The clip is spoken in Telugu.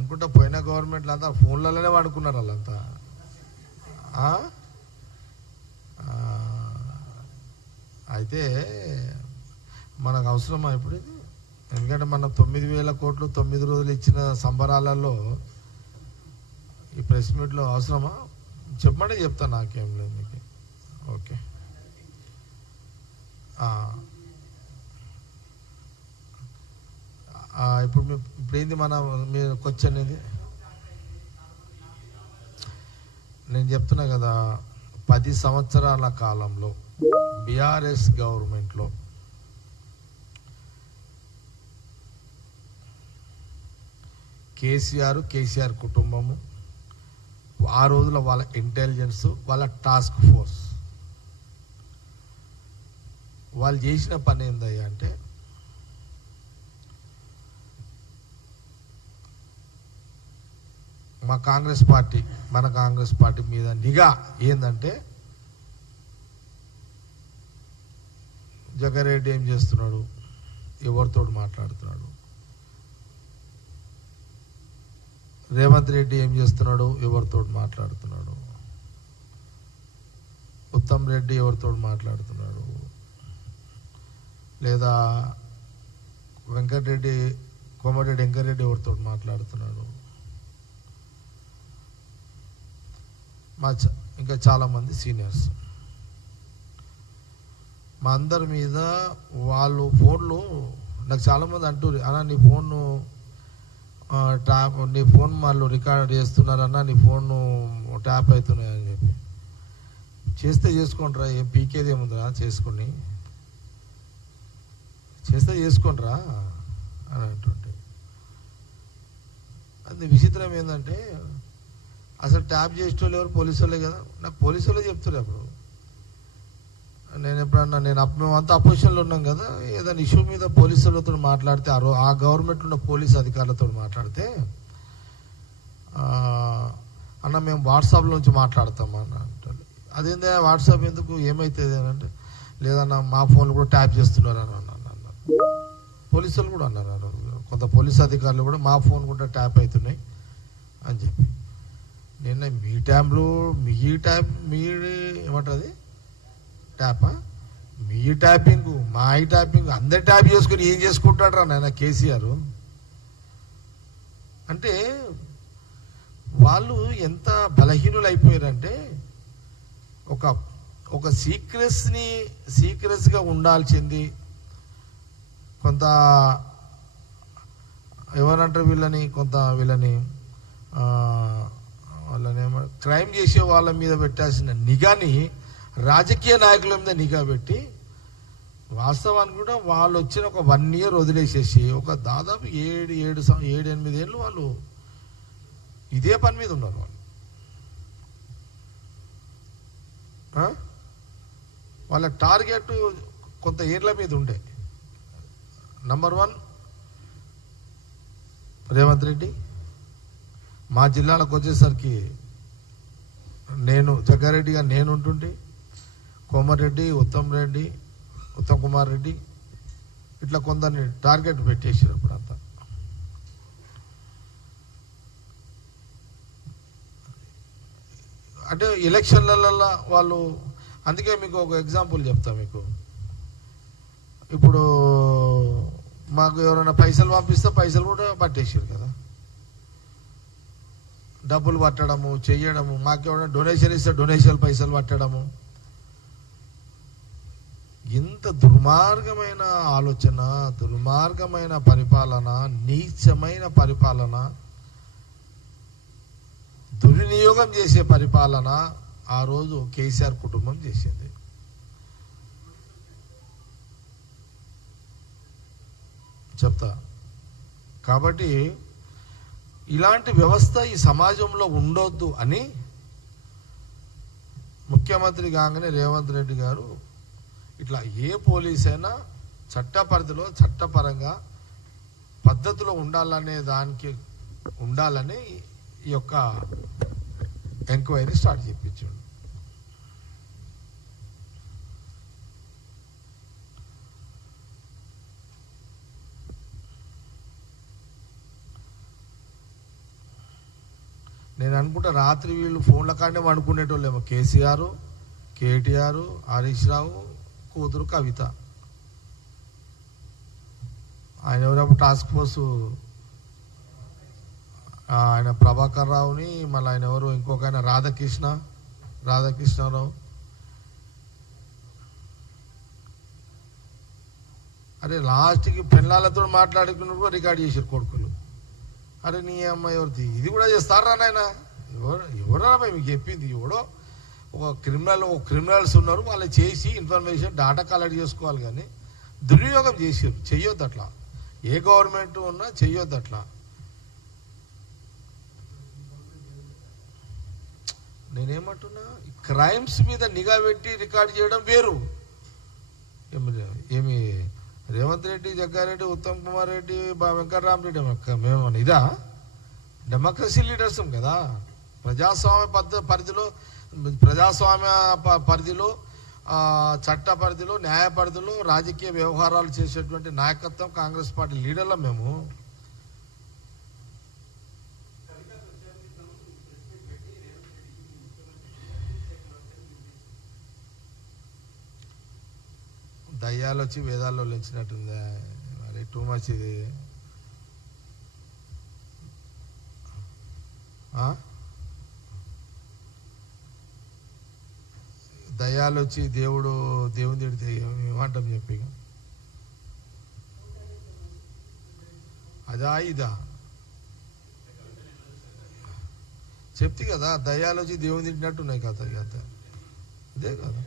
అనుకుంటా పోయిన గవర్నమెంట్లో అంతా ఫోన్లలోనే వాడుకున్నారు వాళ్ళంతా. అయితే మనకు అవసరమా ఇప్పుడు ఇది? ఎందుకంటే మన 9,000 కోట్లు 9 రోజులు ఇచ్చిన సంబరాలలో ఈ ప్రెస్ మీట్లో అవసరమా? చెప్పమంటే చెప్తాను, నాకేం లేదు మీకు. ఓకే, ఇప్పుడు ఏంది మన మీరు క్వశ్చన్ ఇది? నేను చెప్తున్నా కదా, 10 సంవత్సరాల కాలంలో బీఆర్ఎస్ గవర్నమెంట్లో కేసీఆర్ కుటుంబము, ఆ రోజుల వాళ్ళ ఇంటెలిజెన్స్, వాళ్ళ టాస్క్ ఫోర్స్, వాళ్ళు చేసిన పని ఏందయ్యా అంటే, మన కాంగ్రెస్ పార్టీ మీద నిఘా ఏందంటే, జగ్గారెడ్డి ఏం చేస్తున్నాడు, ఎవరితో మాట్లాడుతున్నాడు, రేవంత్ రెడ్డి ఏం చేస్తున్నాడు, ఎవరితో మాట్లాడుతున్నాడు, ఉత్తమ్ రెడ్డి ఎవరితో మాట్లాడుతున్నాడు, లేదా కోమటిరెడ్డి వెంకటరెడ్డి ఎవరితో మాట్లాడుతున్నాడు, ఇంకా చాలామంది సీనియర్స్, మా అందరి మీద వాళ్ళు ఫోన్లు. నాకు చాలామంది అంటారు, అన్నా నీ ఫోన్ వాళ్ళు రికార్డ్ చేస్తున్నారన్నా, నీ ఫోన్ ట్యాప్ అవుతున్నాయని చెప్పి. చేస్తే చేసుకోండిరా, ఏం పీకేది ఏముందిరా, చేసుకోండిరా అని అంటుంటే, అది విచిత్రం ఏంటంటే, అసలు ట్యాప్ చేసేటోళ్ళు ఎవరు? పోలీసు వాళ్ళే కదా. నాకు పోలీసు వాళ్ళే చెప్తారు. అప్పుడు మేమంతా అపోజిషన్లో ఉన్నాం కదా, ఏదైనా ఇష్యూ మీద పోలీసు వాళ్ళతో మాట్లాడితే, ఆ గవర్నమెంట్లో ఉన్న పోలీసు అధికారులతో మాట్లాడితే, అన్న మేము వాట్సాప్లో నుంచి మాట్లాడతాం అన్న అంటారు. అదేందా వాట్సాప్ ఎందుకు, ఏమవుతుంది అని అంటే, లేదన్నా మా ఫోన్లు కూడా ట్యాప్ చేస్తున్నారు అని అన్నారు. పోలీసు వాళ్ళు కూడా అన్నారు, కొంత పోలీసు అధికారులు కూడా మా ఫోన్ కూడా ట్యాప్ అవుతున్నాయి అని చెప్పి. నిన్న మీ ఏమంటుంది ట్యాపా, మీ ట్యాపింగ్ మా ట్యాపింగ్ అందరు ట్యాప్ చేసుకుని ఏం చేసుకుంటాడు రా నాయన కేసీఆర్. అంటే వాళ్ళు ఎంత బలహీనులు అయిపోయారంటే, ఒక సీక్రెట్స్గా ఉండాల్సింది కొంత ఎవరంటారు వీళ్ళని క్రైమ్ చేసే వాళ్ళ మీద పెట్టాల్సిన నిఘాని రాజకీయ నాయకుల మీద నిఘా పెట్టి, వాస్తవానికి కూడా వాళ్ళు వచ్చిన ఒక 1 year వదిలేసేసి ఒక దాదాపు 7-8 ఏళ్ళు వాళ్ళు ఇదే పని మీద ఉన్నారు. వాళ్ళ టార్గెట్ కొంత ఏర్ల మీద ఉండే. నంబర్ 1 రేవంత్ రెడ్డి. మా జిల్లాలకు వచ్చేసరికి జగ్గారెడ్డిగా నేను ఉంటుంటే, కోమటిరెడ్డి, ఉత్తమ్ కుమార్ రెడ్డి, ఇట్లా కొందరిని టార్గెట్ పెట్టేసారు అప్పుడంతా. అంటే ఎలక్షన్లలో వాళ్ళు, అందుకే మీకు ఒక ఎగ్జాంపుల్ చెప్తా మీకు. ఇప్పుడు మాకు ఎవరైనా పైసలు పంపిస్తే పైసలు కూడా పట్టేసారు కదా, డబ్బులు పట్టడము చెయ్యడము. మాకెవరైనా డొనేషన్ ఇస్తే డొనేషన్ పైసలు పట్టడము. ఇంత దుర్మార్గమైన ఆలోచన, దుర్మార్గమైన పరిపాలన, నీచమైన పరిపాలన, దుర్వినియోగం చేసే పరిపాలన ఆ రోజు కేసీఆర్ కుటుంబం చేసింది. చెప్తా. కాబట్టి ఇలాంటి వ్యవస్థ ఈ సమాజంలో ఉండొద్దు అని ముఖ్యమంత్రి కాగానే రేవంత్ రెడ్డి గారు ఇట్లా ఏ పోలీస్ అయినా చట్టపరిధిలో చట్టపరంగా పద్ధతిలో ఉండాలని ఈ యొక్క ఎంక్వైరీ స్టార్ట్ చేయించాడు. నేను అనుకుంటా రాత్రి వీళ్ళు ఫోన్ల కాడనే వండుకునేటోళ్ళేమో. కేసీఆర్, కేటీఆర్, హరీష్ రావు కూతురు కవిత. ఆయన ఎవరప్పుడు టాస్క్ ఫోర్సు ఆయన ప్రభాకర్ రావుని, మళ్ళీ ఆయన ఎవరు ఇంకొక ఆయన రాధాకృష్ణరావు. అరే లాస్ట్కి పెళ్ళాలతో మాట్లాడుకున్నప్పుడు రికార్డ్ చేశారు కొడుకులు. అరే నీ అమ్మాయి ఎవరిది ఇది కూడా చేస్తారా నాయన? ఎవరా మీకు చెప్పింది? ఎవడో ఒక క్రిమినల్స్ ఉన్నారు, వాళ్ళు చేసి ఇన్ఫర్మేషన్ డేటా కలెక్ట్ చేసుకోవాలి. కానీ దుర్వినియోగం చేసారు. చెయ్యొద్దు అట్లా. ఏ గవర్నమెంట్ ఉన్నా చెయ్యొద్దు అట్లా. నేనేమంటున్నా, క్రైమ్స్ మీద నిఘా పెట్టి రికార్డ్ చేయడం వేరు. ఏమి రేవంత్ రెడ్డి, జగ్గారెడ్డి, ఉత్తమ్ కుమార్ రెడ్డి, వెంకటరామరెడ్డి మేము ఇదా? డెమోక్రసీ లీడర్స్ కదా. ప్రజాస్వామ్య పరిధిలో చట్ట పరిధిలో, న్యాయ పరిధిలో రాజకీయ వ్యవహారాలు చేసేటువంటి నాయకత్వం కాంగ్రెస్ పార్టీ లీడర్ల మేము. దయ్యాలు వచ్చి వేదాల్లో లేచినట్టుందా మరి? టూ మచ్ ఇది. దయ్యాలు వచ్చి దేవుని తిడితే ఏమంటాం చెప్పి? అదా ఇదా చెప్తే కదా, దయ్యాలు వచ్చి దేవుని తిట్టినట్టున్నాయి కదా. అదే కదా.